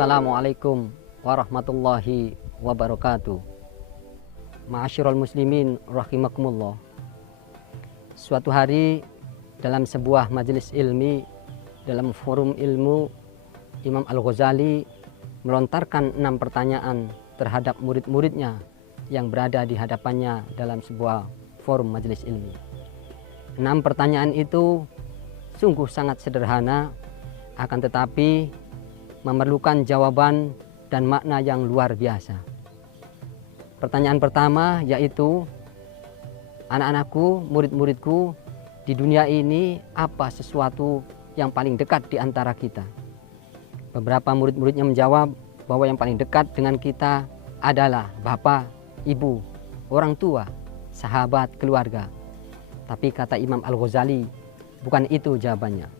Assalamualaikum warahmatullahi wabarakatuh. Ma'asyiral muslimin rahimakumullah. Suatu hari dalam sebuah majelis ilmi, dalam forum ilmu, Imam Al-Ghazali melontarkan 6 pertanyaan terhadap murid-muridnya yang berada di hadapannya dalam sebuah forum majelis ilmi. 6 pertanyaan itu sungguh sangat sederhana, akan tetapi memerlukan jawaban dan makna yang luar biasa. Pertanyaan pertama yaitu, anak-anakku, murid-muridku, di dunia ini apa sesuatu yang paling dekat di antara kita? Beberapa murid-muridnya menjawab bahwa yang paling dekat dengan kita adalah bapak, ibu, orang tua, sahabat, keluarga. Tapi kata Imam Al-Ghazali, bukan itu jawabannya.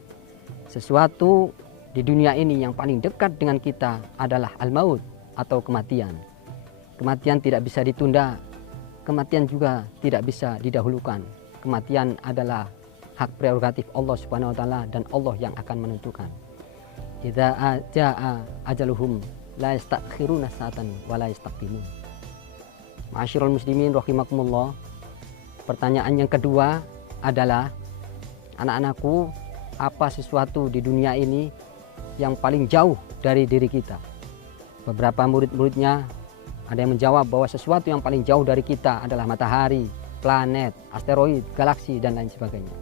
Sesuatu di dunia ini yang paling dekat dengan kita adalah al-maut atau kematian. Kematian tidak bisa ditunda, kematian juga tidak bisa didahulukan. Kematian adalah hak prerogatif Allah Subhanahu wa taala dan Allah yang akan menentukan. Idza jaa ajaluhum la yastakhiruna sa'atan wa la yastaqdimun. Ma'asyiral muslimin rahimakumullah. Pertanyaan yang kedua adalah, anak-anakku, apa sesuatu di dunia ini yang paling jauh dari diri kita? Beberapa murid-muridnya ada yang menjawab bahwa sesuatu yang paling jauh dari kita adalah matahari, planet, asteroid, galaksi, dan lain sebagainya.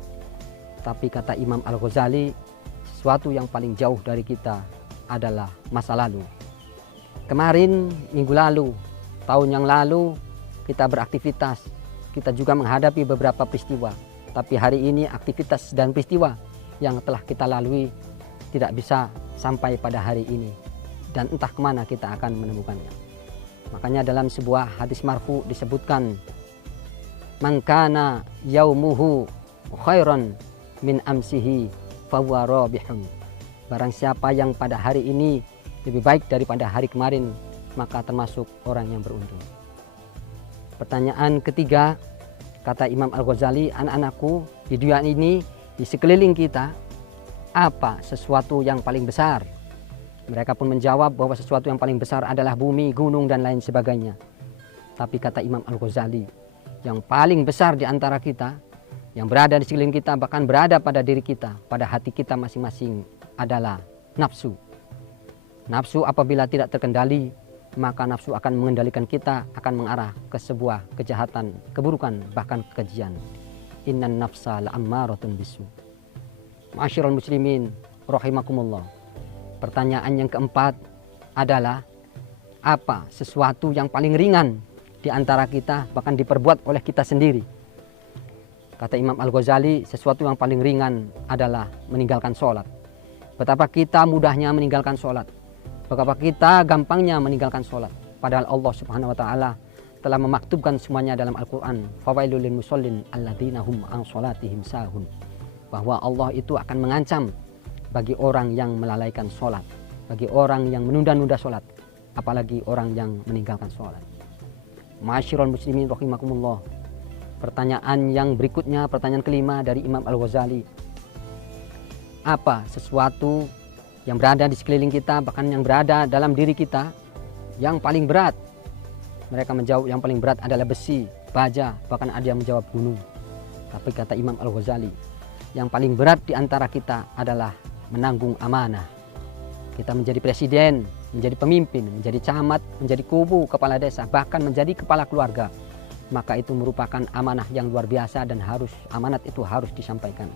Tapi kata Imam Al-Ghazali, sesuatu yang paling jauh dari kita adalah masa lalu. Kemarin, minggu lalu, tahun yang lalu, kita beraktivitas, kita juga menghadapi beberapa peristiwa. Tapi hari ini aktivitas dan peristiwa yang telah kita lalui tidak bisa sampai pada hari ini, dan entah kemana kita akan menemukannya. Makanya dalam sebuah hadis marfu disebutkan, man kana yaumuhu khairan min amsihi fahuwa rabihun. Barang siapa yang pada hari ini lebih baik daripada hari kemarin, maka termasuk orang yang beruntung. Pertanyaan ketiga, kata Imam Al-Ghazali, anak-anakku, di dunia ini, di sekeliling kita, apa sesuatu yang paling besar? Mereka pun menjawab bahwa sesuatu yang paling besar adalah bumi, gunung, dan lain sebagainya. Tapi kata Imam Al-Ghazali, yang paling besar di antara kita, yang berada di sekeliling kita, bahkan berada pada diri kita, pada hati kita masing-masing, adalah nafsu. Nafsu apabila tidak terkendali, maka nafsu akan mengendalikan kita, akan mengarah ke sebuah kejahatan, keburukan, bahkan kekejian. Innan nafsa la'ammaratun bisu. Ma'asyiral muslimin rahimakumullah. Pertanyaan yang keempat adalah, apa sesuatu yang paling ringan di antara kita, bahkan diperbuat oleh kita sendiri? Kata Imam Al-Ghazali, sesuatu yang paling ringan adalah meninggalkan sholat. Betapa kita mudahnya meninggalkan sholat, betapa kita gampangnya meninggalkan sholat. Padahal Allah Subhanahu wa taala telah memaktubkan semuanya dalam Al-Quran. Fawailul lil musallin alladzina hum an sholatihim sahun. Bahwa Allah itu akan mengancam bagi orang yang melalaikan sholat, bagi orang yang menunda-nunda sholat, apalagi orang yang meninggalkan sholat. Ma'asyiral muslimin rahimakumullah. Pertanyaan yang berikutnya, pertanyaan kelima dari Imam Al-Ghazali, apa sesuatu yang berada di sekeliling kita, bahkan yang berada dalam diri kita, yang paling berat? Mereka menjawab yang paling berat adalah besi, baja, bahkan ada yang menjawab gunung. Tapi kata Imam Al-Ghazali, yang paling berat di antara kita adalah menanggung amanah. Kita menjadi presiden, menjadi pemimpin, menjadi camat, menjadi kubu, kepala desa, bahkan menjadi kepala keluarga. Maka itu merupakan amanah yang luar biasa dan amanat itu harus disampaikan.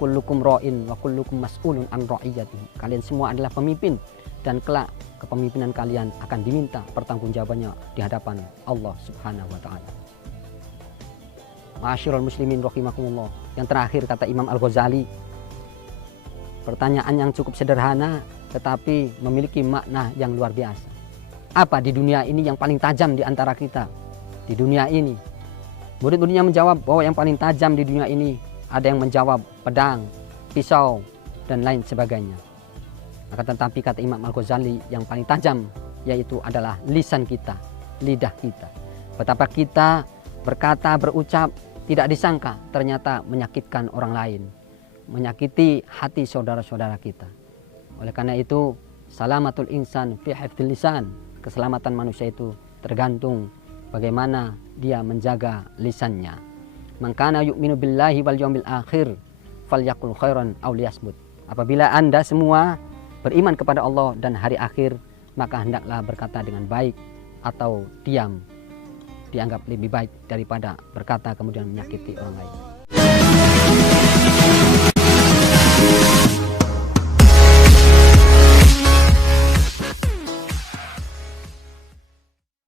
Kullukum ra'in wa kullukum mas'ulun an ra'iyatihi. Kalian semua adalah pemimpin dan kelak kepemimpinan kalian akan diminta pertanggungjawabannya di hadapan Allah Subhanahu wa taala. Ma'asyiral muslimin rahimakumullah. Yang terakhir kata Imam Al-Ghazali, pertanyaan yang cukup sederhana tetapi memiliki makna yang luar biasa. Apa di dunia ini yang paling tajam di antara kita? Di dunia ini, murid-muridnya menjawab bahwa yang paling tajam di dunia ini, ada yang menjawab pedang, pisau, dan lain sebagainya. Akan tetapi kata Imam Al-Ghazali, yang paling tajam yaitu adalah lisan kita, lidah kita. Betapa kita berkata, berucap, tidak disangka ternyata menyakitkan orang lain, menyakiti hati saudara-saudara kita. Oleh karena itu, salamatul insan fi hifdzil lisan. Keselamatan manusia itu tergantung bagaimana dia menjaga lisannya. Man kana yu'minu billahi wal yaumil akhir falyaqul khairan aw liyasmut. Apabila Anda semua beriman kepada Allah dan hari akhir, maka hendaklah berkata dengan baik atau diam. Dianggap lebih baik daripada berkata kemudian menyakiti orang lain.